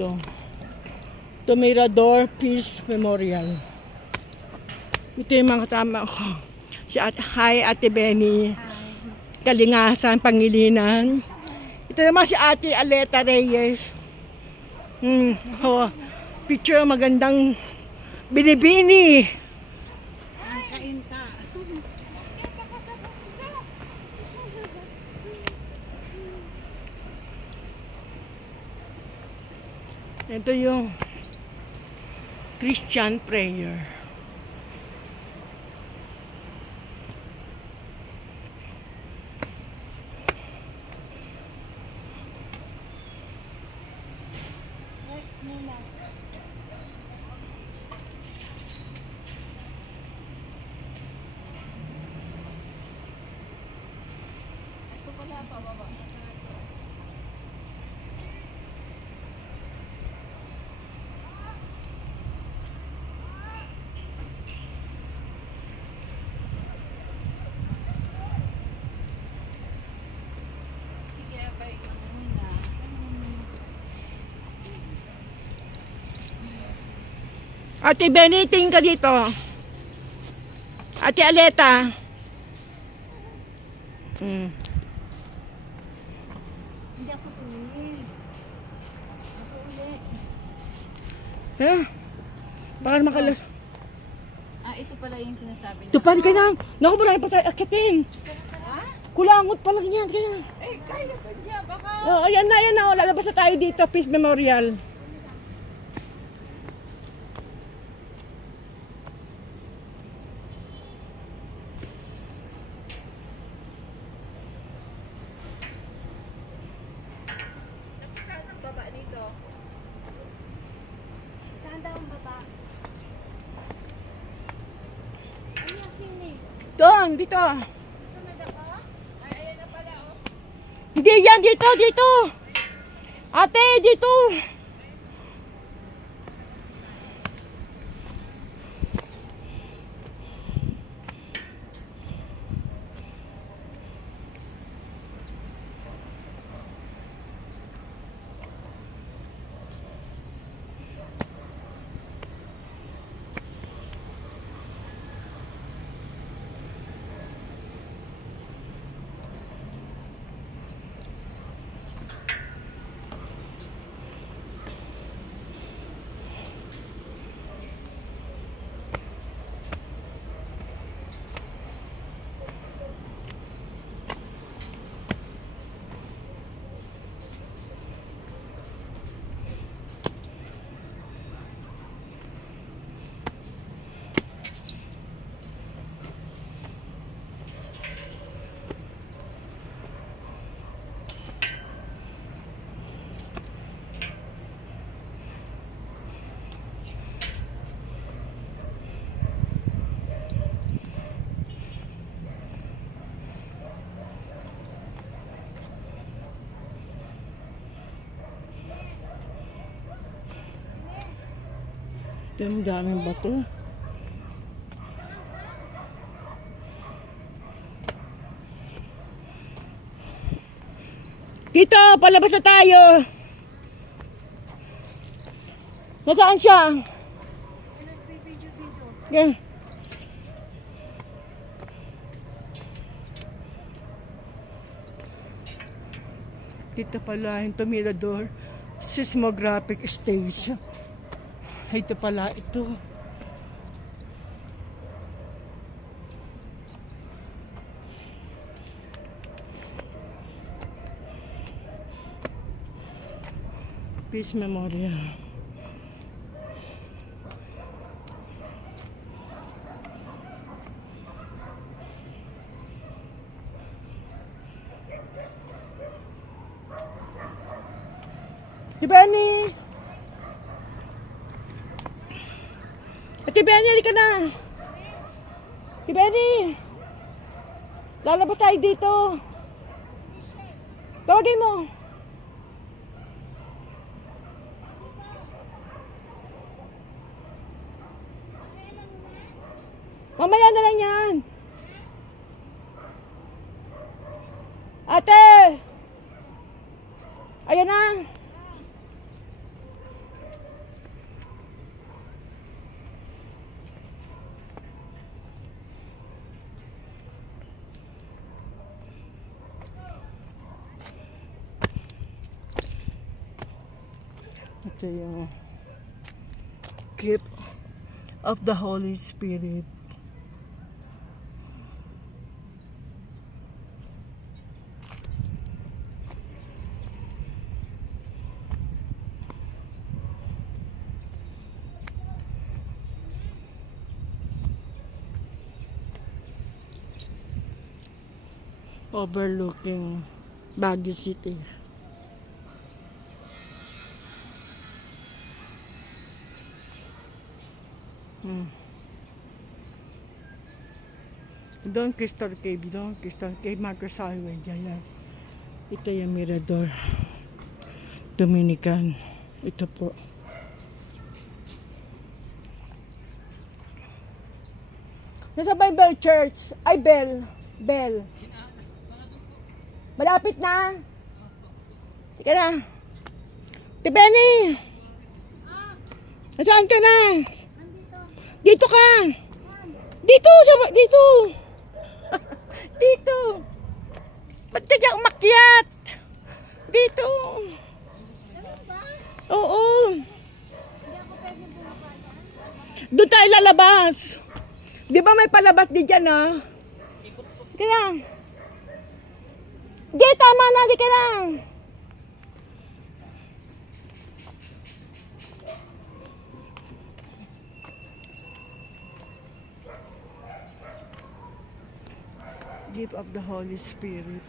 dito. Mirador Peace Memorial. Ito yung mga kasama ko. Hi, Ate Benny. Kalingasan, Pangilinan. Ito naman si Ate Aleta Reyes. Picture magandang binibini. Ang kainta. Ito yung Christian prayer. Rest muna. Ito pala pababa. Ate Benny, tingin ka dito. Ate Aleta. Hindi ako tumingin. Ako ulit. Baka makalas. Ito pala yung sinasabi niya. Tupan ka na. Naku, wala na pa tayo akitin. Ha? Kulangot pala ganyan. Ganyan. Kaya ko dyan. Baka... Ayan na. Lalabas na tayo dito. Peace Memorial. Baba dito. Saan daw ang baba? Ano yung kini? Doon, dito. Sunod ako? Ay, ayan na pala oh. Hindi yan, dito. Ate, dito. Ito yung daming bato. Dito, palabas na tayo. Nasaan siya? Nag-video. Yan. Dito pala yung Mirador Seismographic Station. Ito pala ito. Peace Memorial. Benny! Ate Benny, halika na! Ate Benny! Lalabas tayo dito! Tawagin mo! Mamaya na lang yan! Ate! Ayan na! Ito yung gift of the Holy Spirit. Overlooking Baguio City. Doon Crystal Cave, Marcos Highway, dyan. Ito yung Mirador Dominican. Ito po. Nasa Bible Church. Ay, Bell. Malapit na. Tika na. Tibeni! Nasaan ka na? Dito ka! Dito! Dito! Dito! Ba't ka dyan umakyat? Dito! Oo! Doon tayo lalabas! Di ba may palabas di dyan, ha? Di ka lang! Di, tama na! Di ka lang! Gift of the Holy Spirit.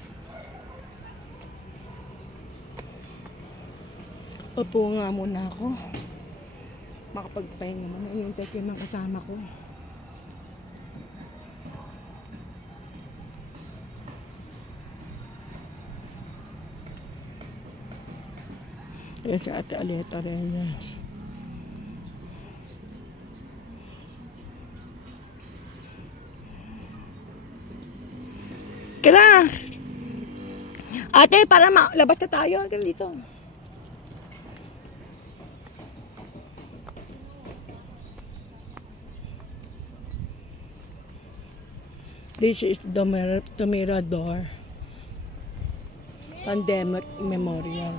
Opo nga muna ako. Makapagpahinga naman. Hintay ko yung mga kasama ko. Ayan si Ate Aleta rin. Kaya ate, para malabas na tayo. Hanggang dito. This is the Mirador Pandemic Memorial.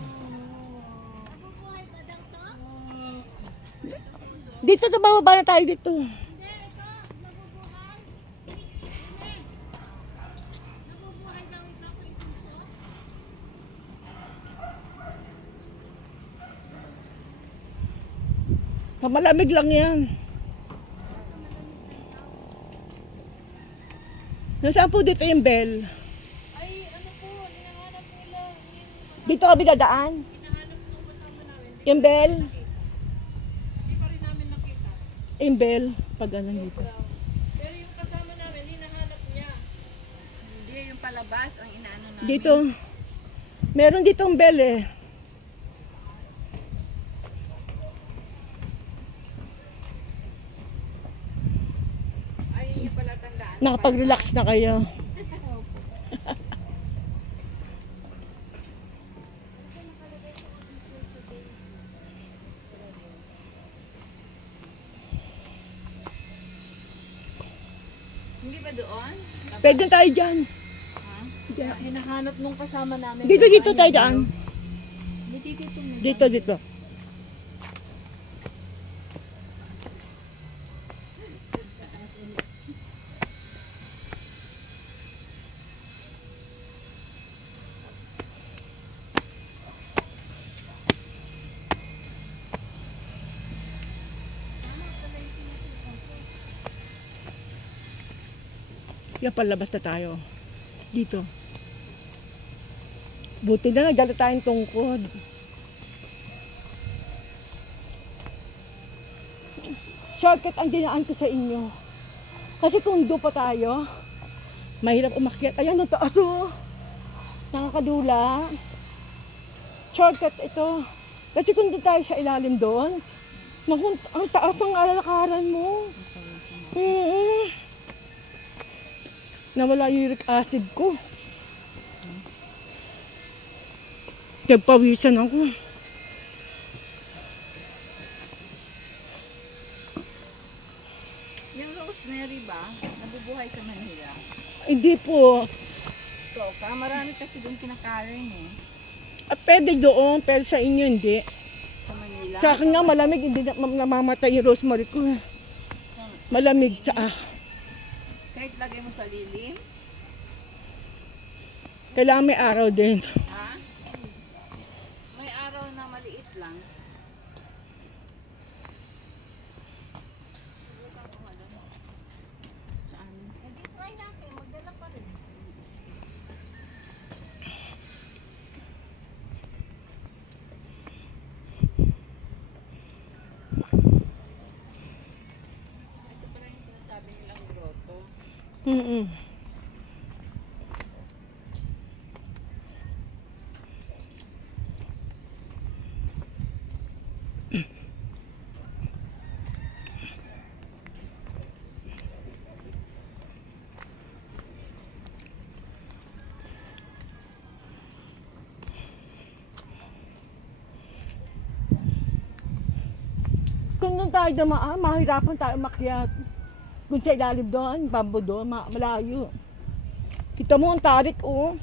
Dito sa bababa na tayo dito. Sa malamig lang yan. Nasaan po dito yung bell? Ay, ano po, hinahanap nila. Dito kami dadaan? Hinahanap nung kasama namin. Yung bell? Hindi pa rin namin nakita. Yung bell? Pag ano dito. Pero yung kasama namin, hinahanap niya. Hindi, yung palabas ang inaano namin. Dito. Meron ditong bell eh. Ay, yung pala tandaan. Nakapag-relax na kayo. Hindi ba doon? Pwede tayo dyan. Dyan. Hinahanap nung kasama namin. Dito tayo dyan. Dito. Dito. Yan, palabas na tayo. Dito. Buti na nagdala tayong tungkod. Shortcut ang dinaan ko sa inyo. Kasi kung doon pa tayo, mahirap umakyat. Ayan, ang taas oh. Nakakadula. Shortcut ito. Kasi kung doon tayo sa ilalim doon, ang taas ng alalakaran mo. Nawala yung uric acid ko. Nagpawisan ako. Yung rosemary ba? Nabubuhay sa Manila? Hindi po. Ito ka, marami kasi doon kinakain eh. Pwede doon, pero sa inyo hindi. Sa Manila. Sa akin nga malamig, hindi na namamatay yung rosemary ko. Malamig sa akin. Kahit lagay mo sa lilim? Kailangan may araw din. Ha? May araw na maliit lang. Subukan ko nga lang. Saan? Hindi, try natin. Magdala pa rin. Ito pala yung sinasabi nilang grotto. Kung doon tayo dumaan, mahirapan tayo makyat. Kung sa ilalim doon, bambo doon, malayo. Kita mo ang tarik, oh.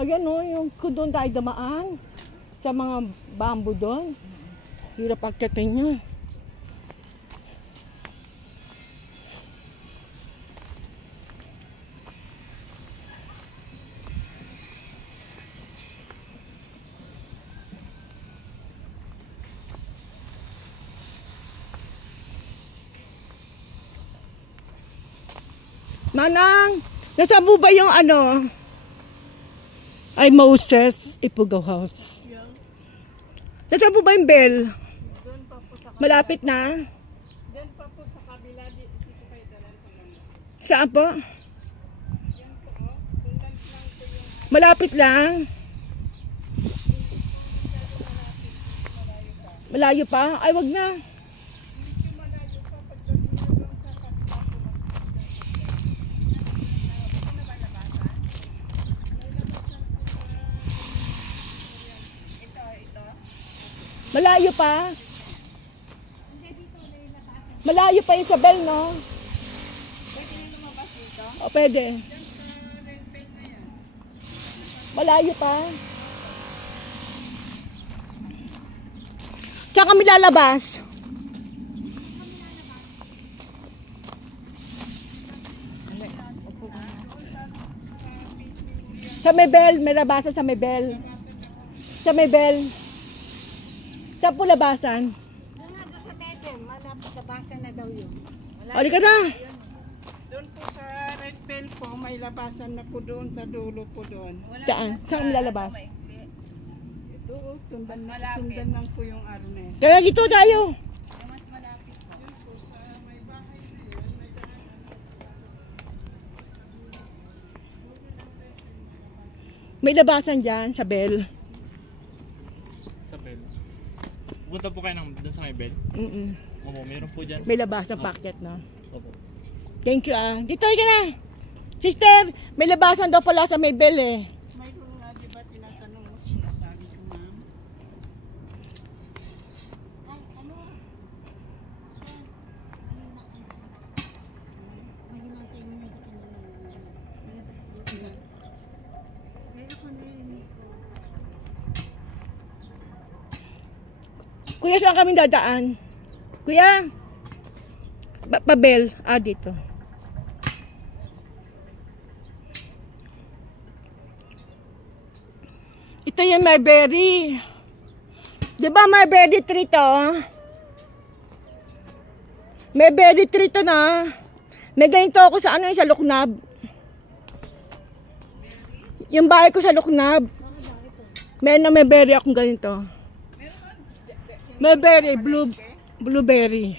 Ayan, oh, yung kung doon tayo dumaan, sa mga bambo doon. Hirap pagkatin niya. Manang, nasa mo ba yung ano? Ay, Moses, Ipugaw House. Yeah. Nasa mo ba yung bell? Doon pa po sa Malapit na? Doon pa po sa kabila, dito kayo dalan ko lang. Saan po? Yan po, oh. Sundan lang po yung Malapit lang? Malayo pa? Ay, wag na. malayo pa. Pagdating na doon sa kabila po. Malayo pa? Malayo pa yung sa bell, no? Pwede nyo lumabas dito? O, pwede. Malayo pa. Saan kami lalabas? Sa may bell, may labasan sa may bell. Sa may bell. Saan po labasan? Doon nga doon sa Medem, malapit sa basa na daw yun. Ali ka na. Doon po sa Red Bell po, may labasan na po doon sa dulo po doon. Saan? Saan kami lalabas? Ito, sundan lang po yung arne. Kaya dito tayo. Mas malapit. Yun po sa may bahay na yun, may daanan. May labasan dyan sa bell. Sa bell. Pupunta po kayo dun sa may bell. Opo, meron po dyan. May labasan packet, no? Opo. Thank you, ah. Dito ka na. Sister, may labasan daw pala sa may bell, eh. Mayroon nga, di ba, tinatanong mo siya, sabi ko, ma'am. Ay, ano? Mahinantay mo na ito kanina. Ay, ako na yun. Kuya, saan kami dadaan? Kuya? Pabel. Ah, dito. Ito yung Marberry. Di ba Marberry tree to? Marberry tree to na. May ganito ako sa ano yung sa Luknab. Yung bahay ko sa Luknab. Meron na Marberry akong ganito. Marberry, blueberry.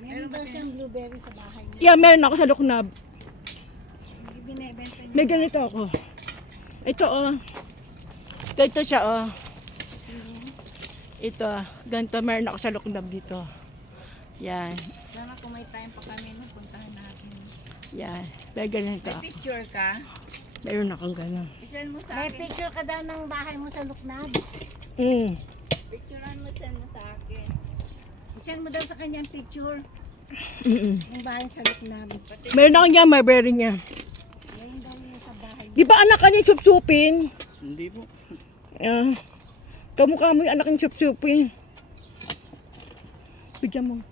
Meron daw siyang blueberry sa bahay niya. Yeah, meron ako sa Luknab. Hindi binibenta niya. May ganito ako. Ito oh. Ito siya oh. Ito, ganito meron ako sa Luknab dito. Yan. Sana kung may time pa kami, puntahan natin. Yan. May ganito May ako. picture ka? Meron akong ganun. Isend mo sa akin. May picture ka daw ng bahay mo sa Luknab. Picturean mo, send mo sa akin. Isend mo daw sa kanya ang picture. Yung bahay sa Luknab. Meron ako niya, Marberry niya. Meron daw yung sa bahay. Di ba anak ka niya supsupin? Hindi po. Kamukha mo yung anak ng sup-supin. Bigyan mo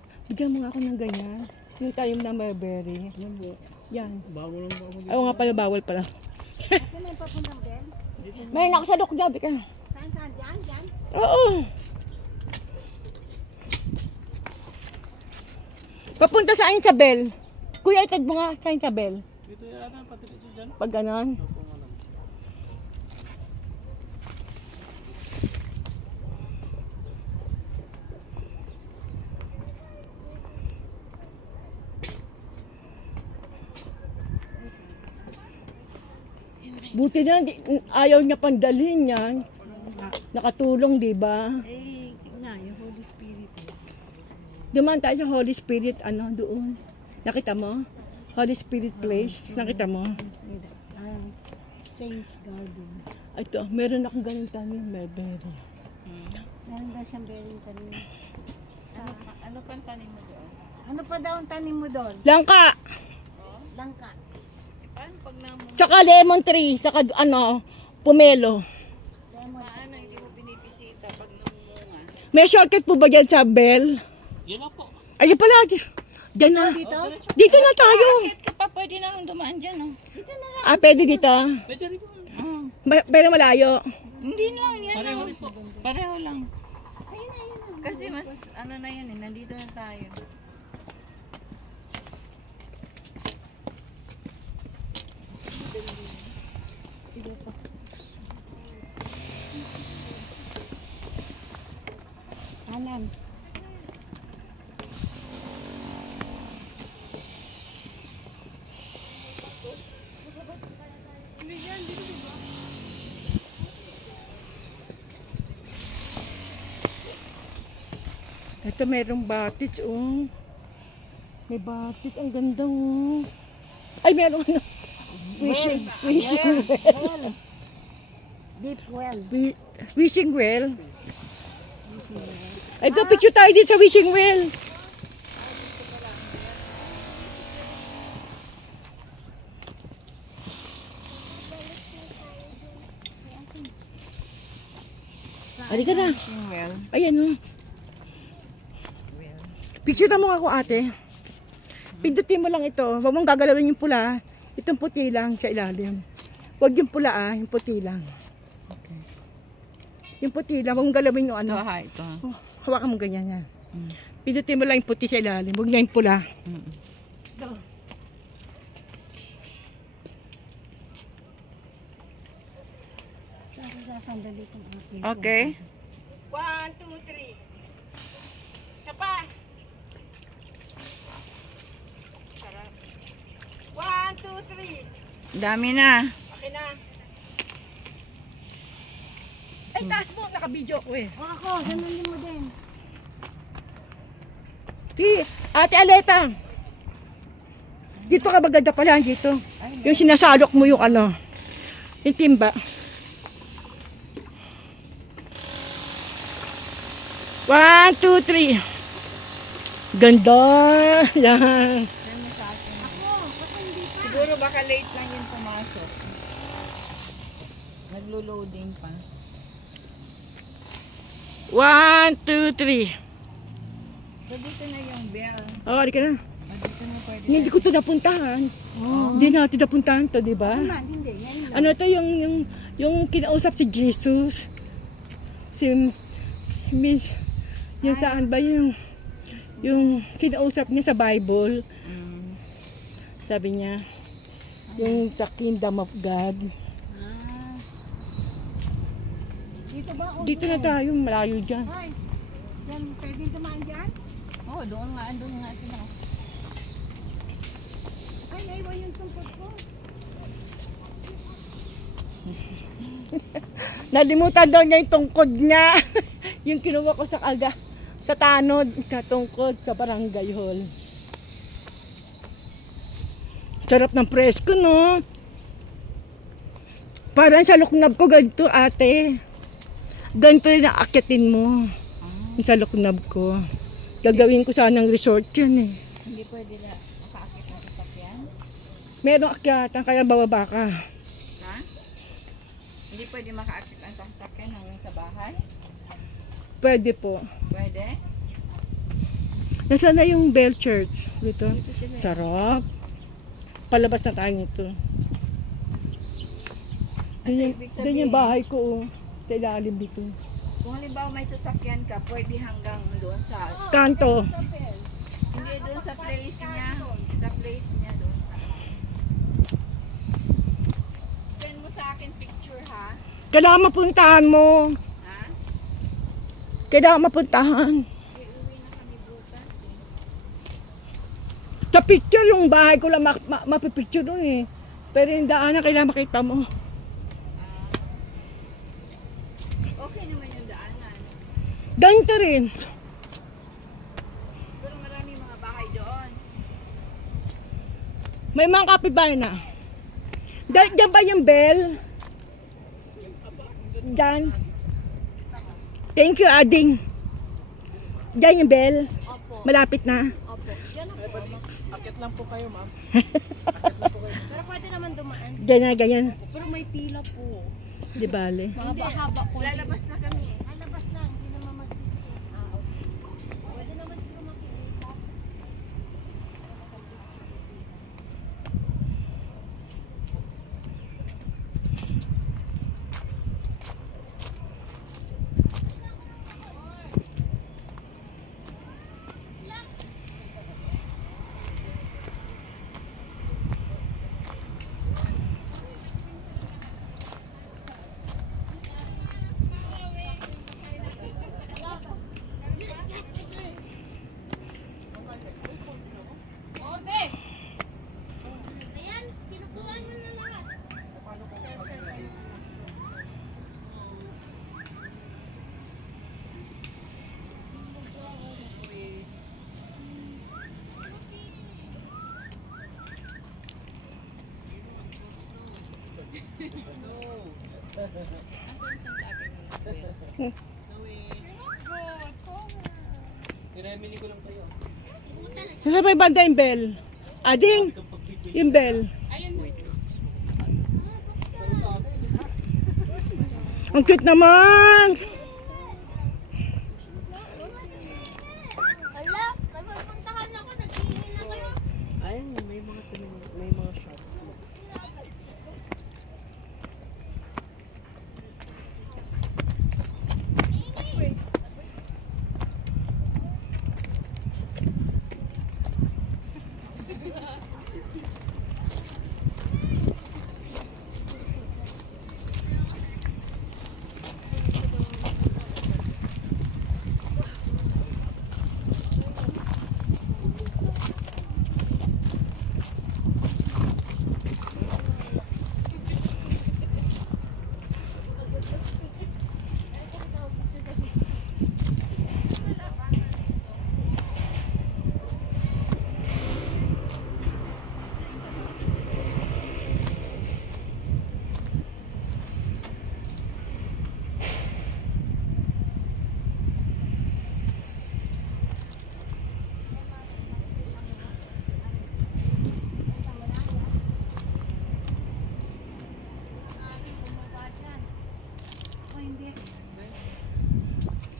nga ako ng ganyan. Yung tayo na mulberry. Yan. Bawal lang ba ako dito? Oo nga pala, bawal pala. Kasi may papuntang bell. May nakasalok gabi ka. Saan? Diyan? Oo. Papunta sa Isabel. Kuya, itag mo nga sa Isabel. Dito yata, pati dito dyan. Pag ganon. Opo nga lang. Buti na, ayaw niya pandalhin yan. Nakatulong, di ba? Yung Holy Spirit. Dumaan tayo sa Holy Spirit, doon. Nakita mo? Holy Spirit place. Nakita mo? Saints Garden. Ito, meron akong ganun tanim, mulberry. Meron daw siyang berry tanim. Ano pang tanim mo doon? Ano pa daw ang tanim mo doon? Langka! Langka. Paano pag namun? Tsaka lemon tree, saka pomelo. Paano hindi mo binipisita pag namunga? May shortcut po ba dyan sa Bell? Yan lang po. Ayun pala, dyan na. Dito na tayo. Bakit ka pa pwede na dumaan dyan, oh? Pwede dito. Pwede rin po. Pero malayo. Hindi lang, yan Pareho lang. rin po. Pareho lang. Kasi mas, ano na yan eh, nandito na tayo. Kanan. Ito merong batis, oh. May batis, ang ganda, oh. Ay, meron wishing well. Deep well. Wishing well. Ito, picture tayo din sa wishing well. Halika na. Well, Ayan, oh. Picture mo ako, ate. Pindutin mo lang ito. Huwag mong gagalawin yung pula. Itong puti lang sa ilalim. Huwag yung pula, yung puti lang. okay. Yung puti lang, huwag mong galawin yung ano. Ito ha. Oh, hawakan mo ganyan yan. Pindutin mo lang yung puti sa ilalim. Huwag na yung pula. Tapos sasandali kong akin. Okay. 1, 2, 3. Isa pa. Sarap. 1, 2, 3. Dami na. Okay na. Ay, taas mo. Naka-video ko eh. O ako, ganunin mo din. Ate Aleta. Dito ka maganda pala dito. Yung sinasalok mo yung ano. Yung timba. 1, 2, 3. Ganda. Yan. Siguro baka late lang yun pumasok. Naglo-loading pa. 1, 2, 3. So dito na yung bell. Oh, di ka na. Dito na pwede. Hindi ko ito napuntahan. Hindi natin napuntahan to, di ba? Hindi, yan lang. Ano to yung kinausap si Jesus? Si Miss, yung saan ba yung kinausap niya sa Bible? Sabi niya, yung sa kingdom of God. Dito ba? O Dito na tayo, malayo dyan. Hoy, yan, pwede dumaan dyan? Oo, doon nga sila. Ay, naiwan yung tungkod ko. Nalimutan daw niya yung tungkod niya. Yung kinuha ko sa tanod, katungkod sa barangay hall. Sarap ng presko, no? Parang sa luknab ko ganito, ate. Ganito rin aakyatin mo. Yung sa luknab ko. Gagawin ko sanang resort yun, eh. Hindi pwede na makaakit ng isakyan. Merong akyatan, kaya bababa ka. Ha? Hindi pwede makaakit ang sasakyan hanggang sa bahay? Pwede po. Pwede? Nasaan na yung Bell Church? Dito. Sarap. Palabas na tayo nito. Ganyan, ibig sabihin- ganyan bahay ko, oh. Sa ilalim dito. Kung halimbawa may sasakyan ka, pwede hanggang doon sa... Kanto. Hindi doon sa place niya. Sa place niya doon sa... Send mo sa akin picture ha. Kailangan mapuntahan mo. Ha? Kailangan mapuntahan. Uwi na kami bukas eh. Sa picture, yung bahay ko lang mapipicture doon eh. Pero yung daanan, kailangan makita mo. Okay naman yung daanan. Ganito rin. Pero marami mga bahay doon. May mga kapitbahay na. Diyan ba yung bell? Diyan. Thank you, Ading. Diyan yung bell. Opo. Malapit na. Opo. Yan ako. Akit lang po kayo, ma'am. Pero pwede naman dumaan. Diyan na, ganyan. Pero may pila po. Di bale. Mga haba ko. Lalabas na kami. Lalabas na. Hindi naman mag-picture. Okay. Pwede naman siguro makiisa. Asan sa sabi mo? I-remini ko lang kayo. Nasa may banda yung bell. Ading, yung bell. Ang cute naman. Wala, may pupuntahan ako, nagtingin na kayo. Ayun, may mga shots.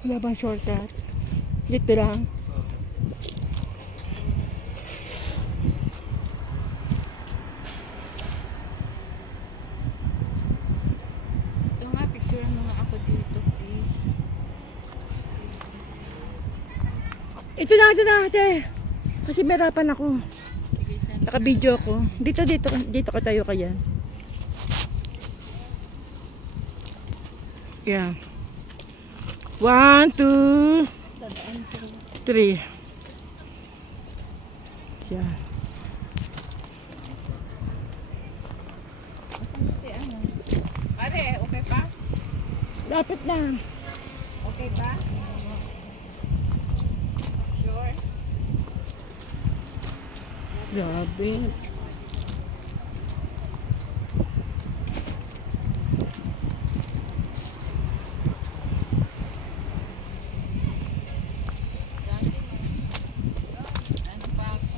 Wala bang shortcut? Dito lang. Ito nga, picture mo nga ako dito, please. Ito na, ate. Kasi merapan ako. Sige, send. Naka-video ko. Dito ka tayo kaya. Yeah. 1, 2, 3. Yeah. Si ano? Pare, okay pa? Dapat na. Okay pa? Sure? Grabe. Dati mo. Ano pa ako?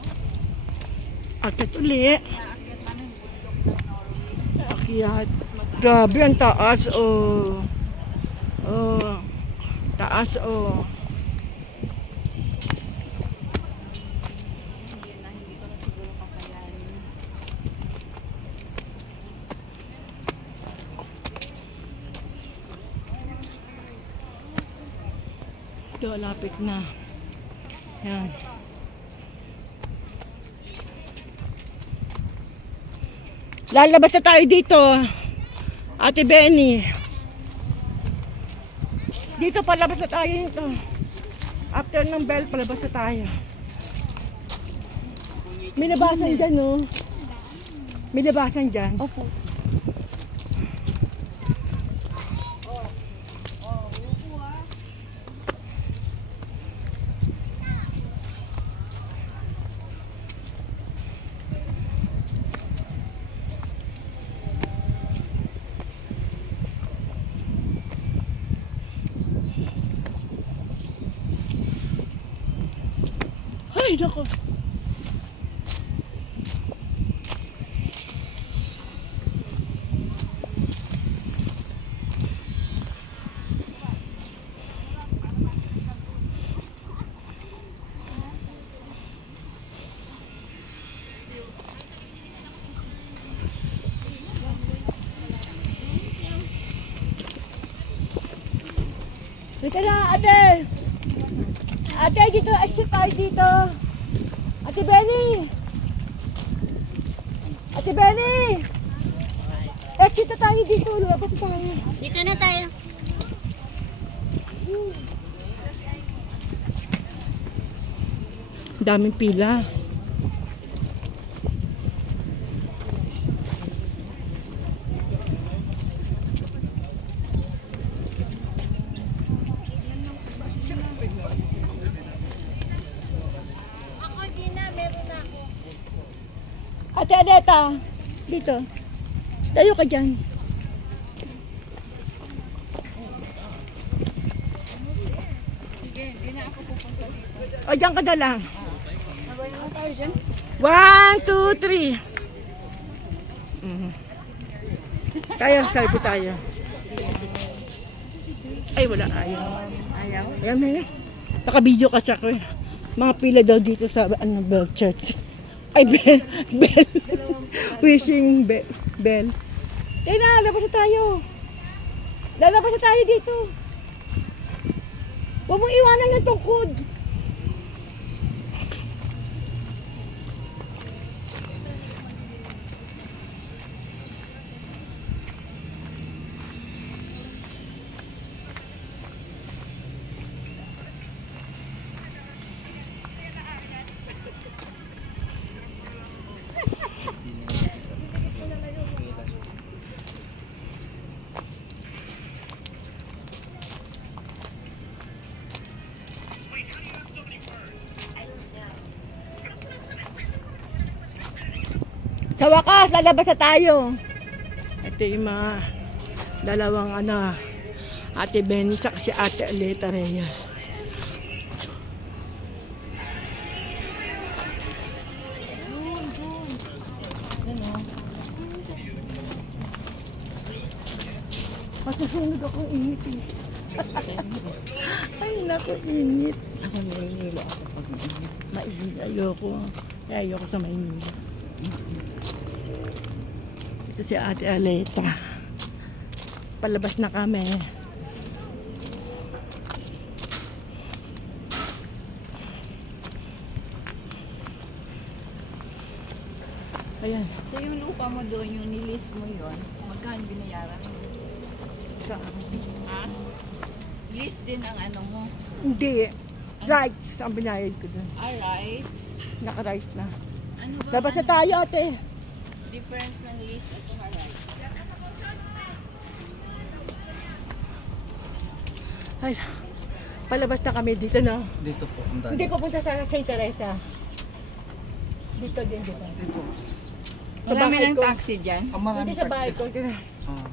Akit uli. Naakyat namin bundok ng Norway. Akyat. Mas Grabe, ang taas, oh. Oh, taas, oh. Ito, lapit na. Yan. Lalabas na tayo dito. Ate Benny. Dito palabas na tayo nito. After ng bell, palabas na tayo. May labasan dyan, no? May labasan dyan. Opo. Ay, naku. Dito na, ate. Ate, dito. Exit tayo dito. Ate Benny. Ate Benny. Exit na tayo dito. Lumabas na tayo. Dito na tayo. Daming pila. Ako di na, meron na ako. Ate Aleta, dito. Tayo ka dyan. Sige, di na ako pupunta dito. O, dyan ka na lang. Mabay naman tayo dyan. 1, 2, 3. Tayo, salpo tayo. Ay, wala. Ayaw. Ayaw? Ayan, may. Naka-video kasi ako eh. Mga pila daw dito sa Bell Church. Ay, Bell. Wishing Bell. Tayo na, labas na tayo. Lalabas na tayo dito. Huwag mong iwanan yung tungkod. Sa wakas, lalabas na tayo. Ito yung mga dalawang Ate Ben at si Ate Aleta Reyes. Masusunog akong init eh. Ay, naku, init. Ako nahihilo ako pag mainit. Mainit, ayoko. Kaya ayoko sa mainit. Ito si Ate Aleta. Palabas na kami. Ayan. So yung lupa mo doon, yung nilist mo yun, magkano binayaran mo? Ha? List din ang ano mo? Hindi. Rights ang binayad ko dun. Alright. Naka-rights na. Ano ba? Labas na tayo, ate. Difference ng list at saka rights? Ay, palabas na kami dito na. Dito po, ang Hindi papunta sa St. Teresa. Dito din, dito. Dito. Marami bahay ng ko. taxi dyan. Ang marami Hindi sa bahay ko. Dito. Ah.